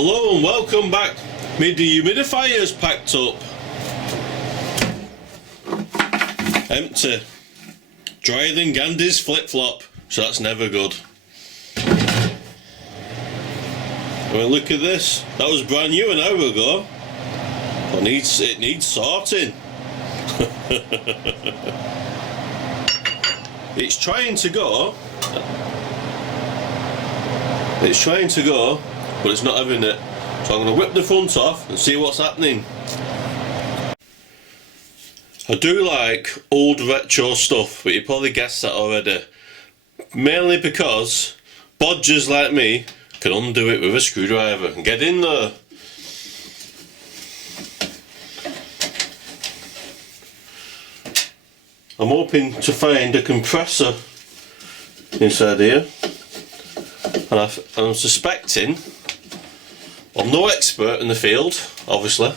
Hello and welcome back. My dehumidifier's packed up. Empty. Drier than Gandhi's flip-flop, so that's never good. I mean, look at this. That was brand new an hour ago. It needs sorting. It's trying to go. But it's not having it. So I'm going to whip the front off and see what's happening. I do like old retro stuff, but you probably guessed that already. Mainly because bodgers like me can undo it with a screwdriver and get in there. I'm hoping to find a compressor inside here, and I'm suspecting, I'm no expert in the field, obviously.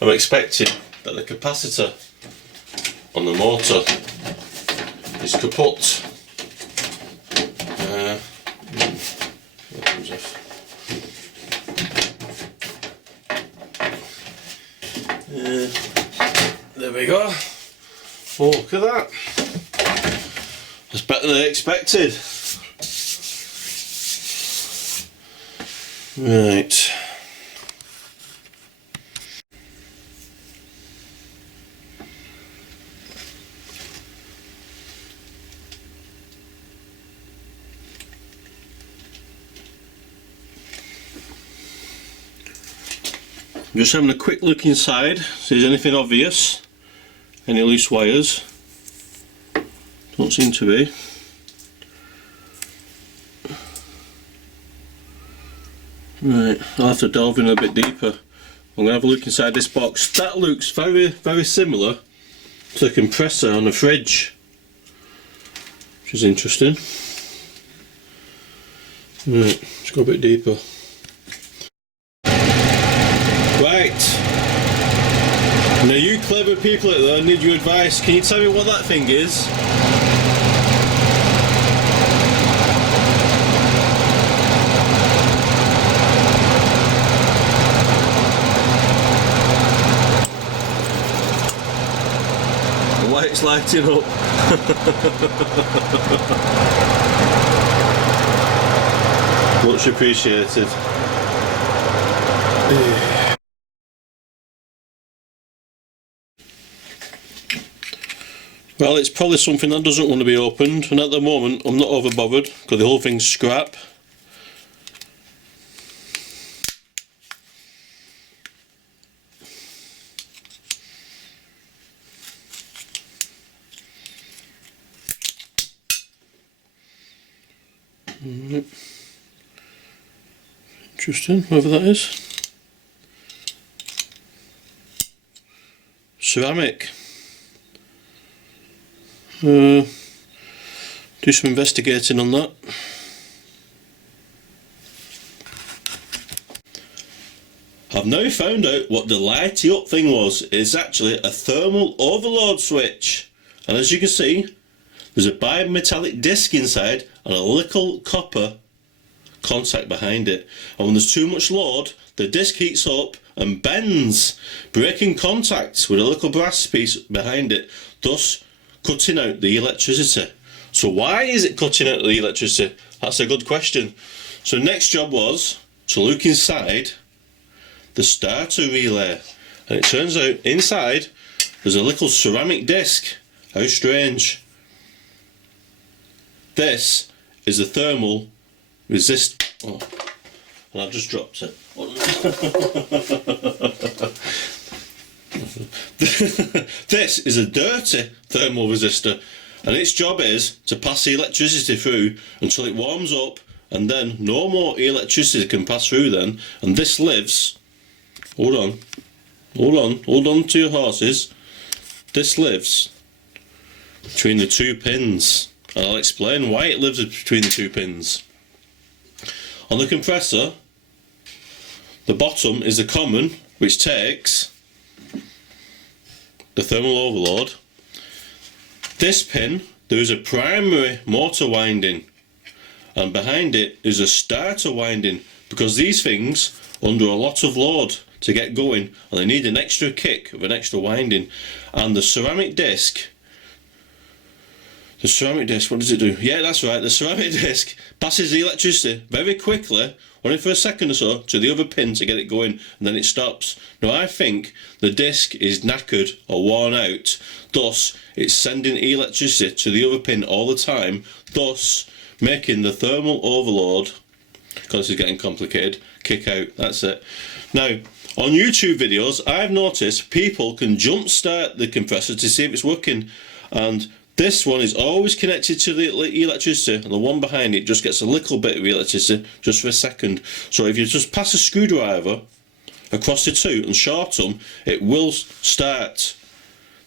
I'm expecting that the capacitor on the motor is kaput. There we go. Oh, look at that. That's better than I expected. Right. I'm just having a quick look inside, see if there's anything obvious. Any loose wires? Don't seem to be. Right, I'll have to delve in a bit deeper. I'm going to have a look inside this box. That looks very, very similar to the compressor on the fridge, which is interesting. Right, let's go a bit deeper. Right. Now you clever people out there need your advice. Can you tell me what that thing is? The light's lighting up. Much appreciated. Well, it's probably something that doesn't want to be opened, and at the moment I'm not over bothered because the whole thing's scrap. Interesting, whatever that is. Ceramic. Do some investigating on that. I've now found out what the lighty up thing was. It's actually a thermal overload switch, and as you can see there's a bimetallic disc inside and a little copper contact behind it, and when there's too much load the disc heats up and bends, breaking contacts with a little brass piece behind it, thus cutting out the electricity. So why is it cutting out the electricity? That's a good question. So next job was to look inside the starter relay, and it turns out inside there's a little ceramic disc. How strange. This is the thermal resist. Oh, and I've just dropped it. This is a dirty thermal resistor, and its job is to pass the electricity through until it warms up, and then no more electricity can pass through then, and this lives, hold on to your horses, this lives between the two pins, and I'll explain why it lives between the two pins. On the compressor, the bottom is the common, which takes the thermal overload. This pin, there is a primary motor winding, and behind it is a starter winding, because these things under a lot of load to get going and they need an extra kick of an extra winding. And the ceramic disc, what does it do? Yeah, that's right, the ceramic disc passes the electricity very quickly, only for a second or so, to the other pin to get it going, and then it stops. Now I think the disc is knackered or worn out, thus it's sending electricity to the other pin all the time, thus making the thermal overload, because this is getting complicated, kick out. That's it. Now, on YouTube videos, I've noticed people can jump start the compressor to see if it's working, and this one is always connected to the electricity, and the one behind it just gets a little bit of electricity just for a second. So if you just pass a screwdriver across the two and short them, it will start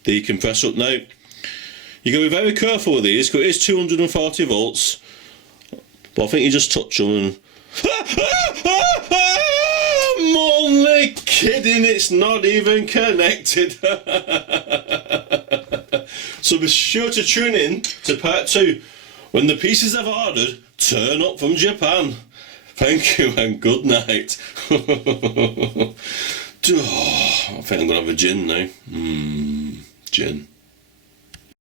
the compressor up. Now, you've got to be very careful with these, because it is 240 volts, but I think you just touch them and... I'm only kidding, it's not even connected. So be sure to tune in to part 2 when the pieces I've ordered turn up from Japan. Thank you and good night. I think I'm going to have a gin now. Gin.